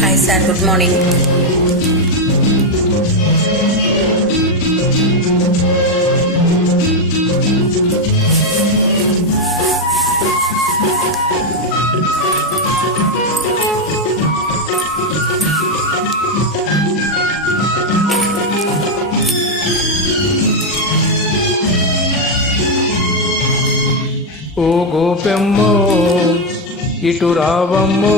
Hi sir good morning. ఓ గోపెమ్మో ఇటు రావమ్మో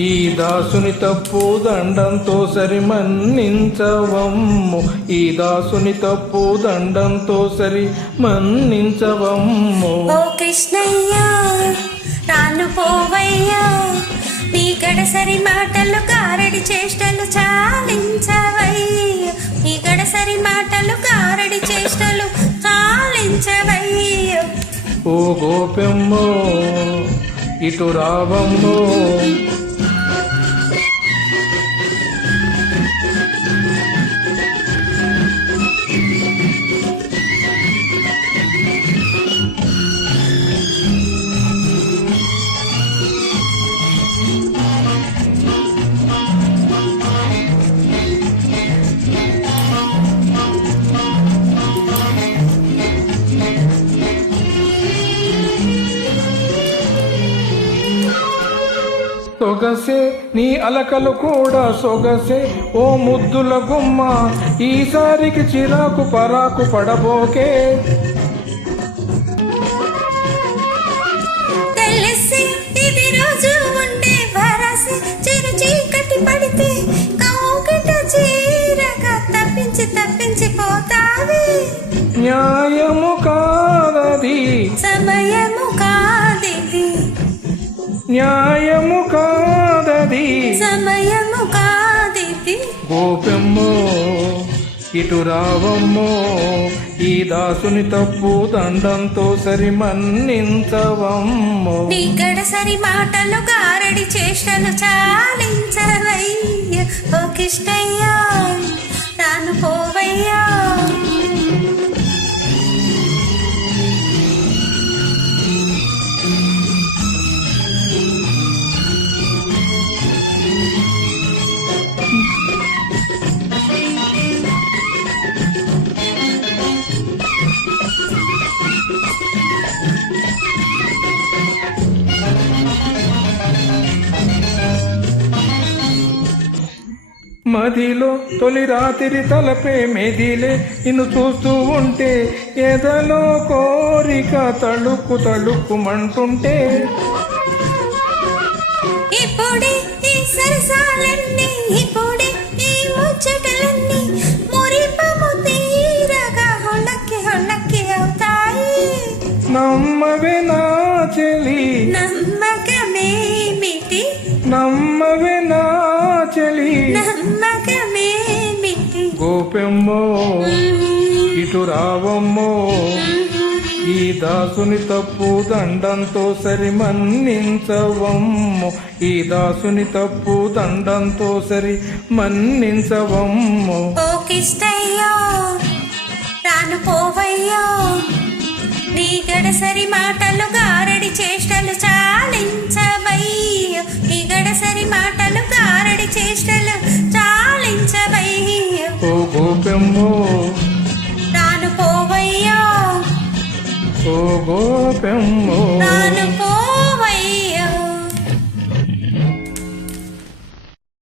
ఈ దాసుని తప్పు దండంతో సరి మన్నించవమ్ము ఈ దాసుని తప్పు దండంతో సరి మన్నించవమ్ము ఓ కృష్ణయ్య రాను పోవయ్యా నీ గడసరి మాటలు కారడి చేష్టలు చాలించవయ్య. నీ గడసరి మాటలు కారడి చేష్టలు చాలించవయ్య. ఓ గోపెమ్మో ఇటు రావమ్మో సొగసే నీ అలకలు కూడా సొగసే. ఓ ముద్దుల గుమ్మ ఈసారికి చిరాకు పరాకు పడబోకే. న్యాయము కాదది. సమయము కాదిది. న్యాయము గోపెమ్మో ఇటు రావమ్మో ఈ దాసుని తప్పు దండంతో సరి మన్నించవమ్మో ఇక్కడ సరి మాటలు గారడి చేష్టలు చా మదిలో తొలి రాత్రి తలపే మెదిలే నిన్ను చూస్తూ ఉంటే ఎదలో కోరిక తళుక్కు తళుక్కుమంటుంటే. ఇప్పుడే ఈ సరసాలన్నీ ఇప్పుడే ఈ ముచ్చటలన్నీ మురిపము తీరగా హొల్లకి హొల్లకి అవుతాయి. నమ్మవే నా చెలి. నమ్మకమేమిటి నమ్మవే నా చెలి. చూపెమ్మో ఇటు రావమ్మో ఈ దాసుని తప్పు దండంతో సరి మన్నించవమ్ము ఈ దాసుని తప్పు దండంతో సరి మన్నించవమ్ము ఓ రాను పోవయ్యో నీ గడసరి మాటలు గారడి చేష్టలు చాలించవయ్యో నీ గడసరి మాటలు గారడి చేష్ట గోపెమ్మో